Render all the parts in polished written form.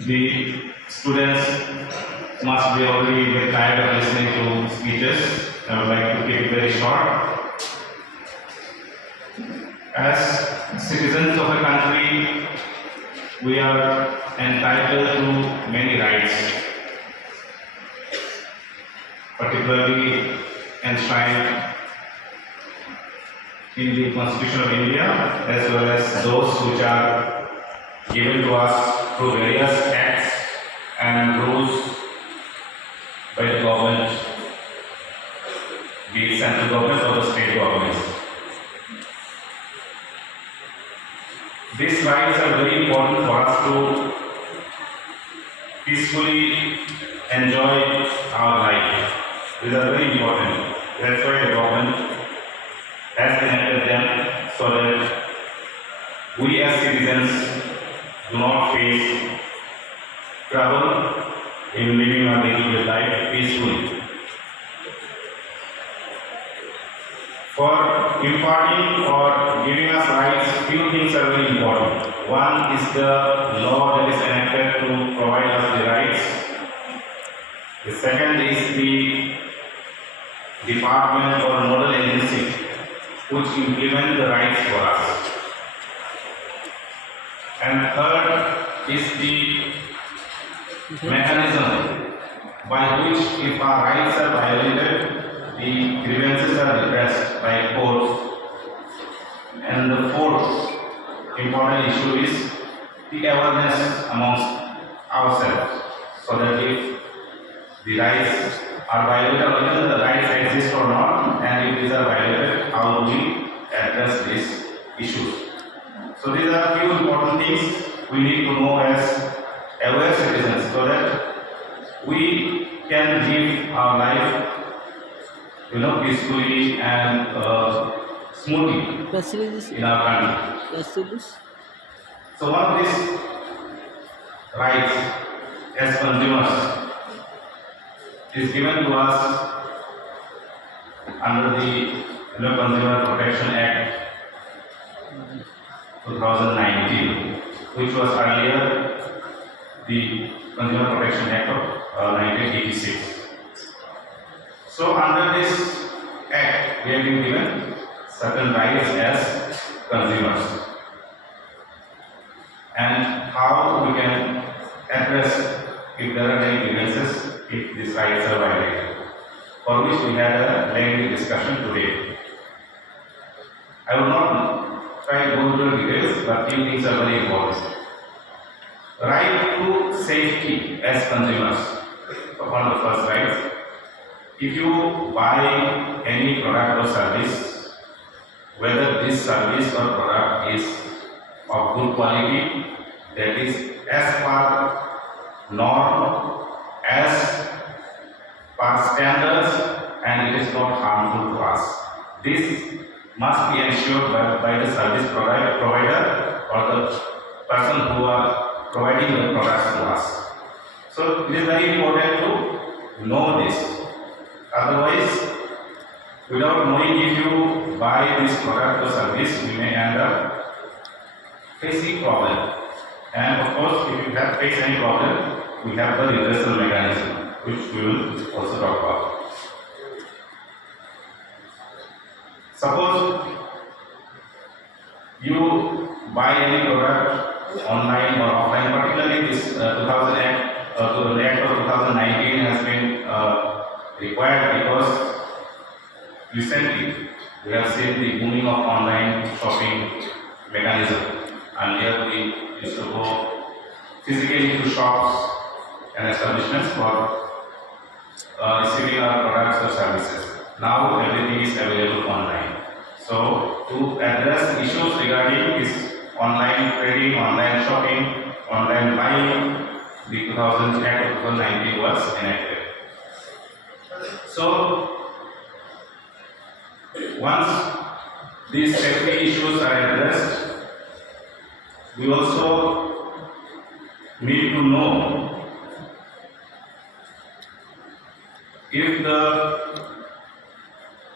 The students must be already very tired of listening to speeches. I would like to keep it very short. As citizens of a country, we are entitled to many rights, particularly enshrined in the Constitution of India, as well as those which are given to us through various acts and rules by the government, be it central government or the state governments. These rights are very important for us to peacefully enjoy our life. These are very important. That's why the government has enacted them so that we as citizens do not face trouble in living our daily life peacefully. For imparting or giving us rights, few things are very important. One is the law that is enacted to provide us the rights. The second is the department or nodal agency which implement the rights for us. And third is the mechanism by which, if our rights are violated, the grievances are redressed by courts. And the fourth important issue is the awareness amongst ourselves, so that if the rights are violated, whether the rights exist or not, and if these are violated, how do we address these issues? So these are few important things we need to know as aware citizens, so that we can live our life, peacefully and smoothly in our country. So one of these rights as consumers is given to us under the Consumer Protection Act 2019, which was earlier the Consumer Protection Act of 1986. So under this act, we have been given certain rights as consumers, and how we can address if there are any grievances if these rights are violated, for which we had a lengthy discussion today. I will not try to go into details, but few things are very important. Right to safety as consumers, one of the first rights. If you buy any product or service, whether this service or product is of good quality, that is as per norm, as per standards, and it is not harmful to us. This must be ensured by the service provider or the person who are providing the products to us. So it is very important to know this. Otherwise, without knowing, if you buy this product or service, we may end up facing problem. And of course, if you have faced any problem, we have the redressal mechanism, which we will also talk about. Suppose you buy any product online or offline, particularly this 2000 Act, the Act of 2019 has been required because recently we have seen the booming of online shopping mechanism. Earlier we used to go physically to shops and establishments for receiving our products or services. Now everything is available online. So to address issues regarding this online trading, online shopping, online buying, the 2000 Act of 2019 was enacted. So once these safety issues are addressed, we also need to know if the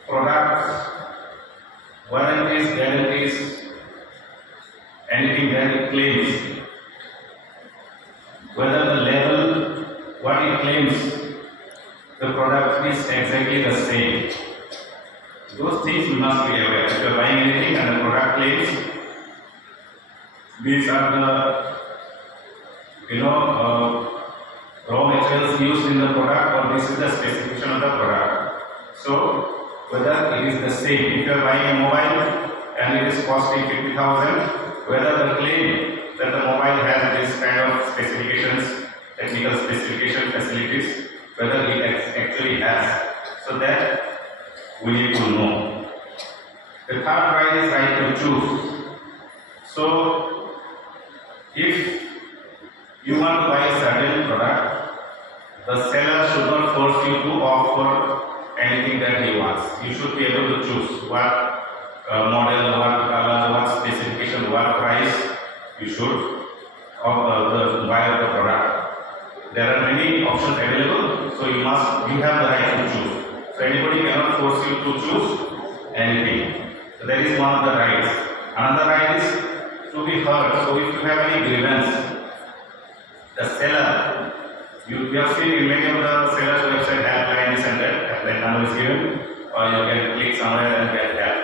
products, warranties, guarantees, anything that it claims, whether the level, what it claims, the product is exactly the same. Those things you must be aware. If you are buying anything and the product claims, these are the raw materials used in the product, or this is the specification of the product. So whether it is the same. If you are buying a mobile and it is costing 50,000, whether the claim that the mobile has this kind of specifications, technical specification facilities, whether it actually has. So that we need to know. The third right is right to choose. So if you want to buy a certain product, the seller should not force you to offer anything that he wants. You should be able to choose what model, what color, what specification, what price you should buy of the product. There are many options available, so you have the right to choose. So anybody cannot force you to choose anything. So that is one of the rights. Another right is to be heard. So if you have any grievance, the seller, you have seen in many of the sellers' website helpline is and that helpline number is given, or you can click somewhere and get help.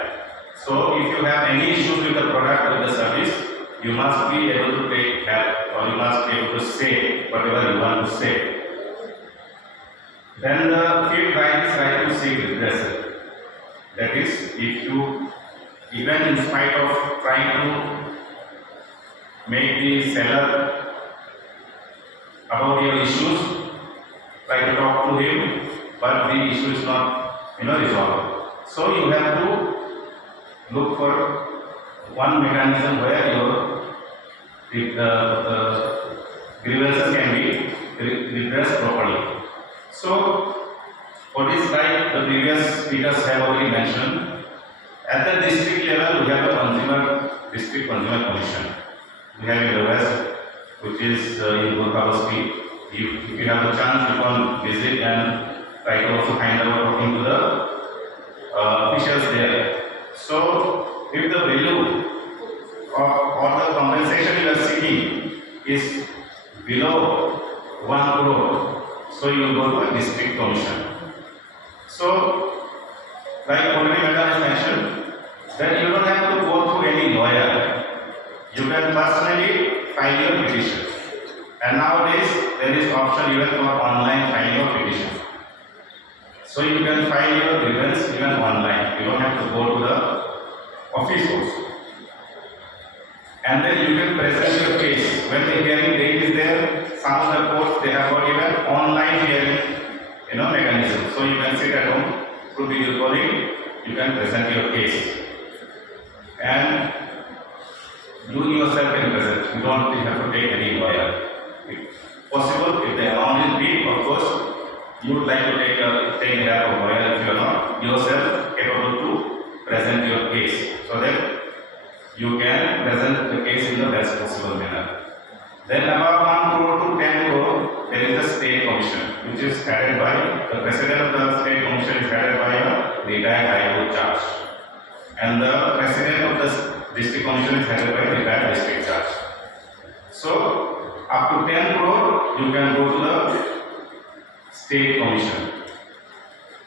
So if you have any issues with the product or the service, you must be able to take help, or you must be able to say whatever you want to say. Then the fifth right is right to seek redressal. That is, if you, even in spite of trying to make the seller about your issues, try to talk to him, but the issue is not resolved. So you have to look for one mechanism where your the grievances can be redressed properly. So for this right, the previous speakers have already mentioned, at the district level we have a district consumer commission. We have in the west, which is in Gurkha. If you have the chance, you can visit and try to also find out talking to the officials there. So if the value or the compensation you are seeking is below 1 crore, so you go to a district commission. So, like already Madam has mentioned, that you don't have to go through any lawyer. You can personally file your petition. And nowadays, there is option even for online filing of petition. So you can file your grievance even online. You don't have to go to the office also. And then you can present your case. When the hearing date is there, some of the courts they have got even online hearing mechanism. So you can sit at home through video calling, you can present your case. And you yourself can present. You don't have to take any lawyer. If possible, if the amount is big, of course, you would like to take help of lawyer if you are not yourself capable to present your case, so that you can present the case in the best possible manner. Then above 1 crore to 10 crore, there is a state commission, which is headed by the president of the state commission is headed by a retired high court judge, and the president of the district commission is headed by a retired district judge. So up to 10 crore, you can go to the state commission.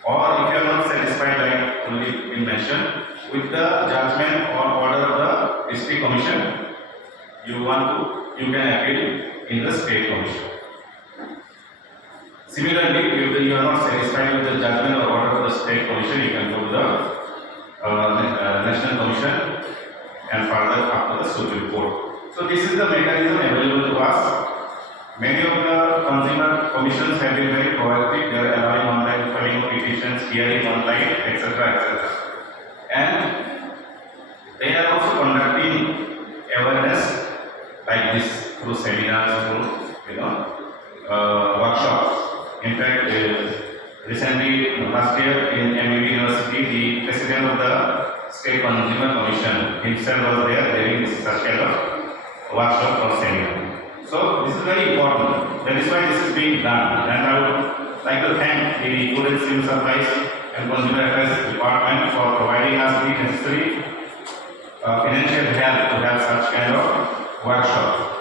Or if you are not satisfied, like only been mentioned, with the judgment or order of the district commission, you can appeal in the state commission. Similarly, if you are not satisfied with the judgment or order of the state commission, you can go to the national commission and further up to the Supreme Court. So this is the mechanism available to us. Many of the consumer commissions have been very proactive. They are allowing online filing of petitions, hearing online, etc., etc. And they are also conducting awareness like this through seminars, through workshops. In fact, recently last year in MUB University, the president of the State Consumer Commission himself was there during such kind of workshop or seminar. So this is very important. That is why this is being done. And I would like to thank the Food and Civil Supplies and Consumer Affairs Department for providing us the necessary financial help to have such kind of workshop.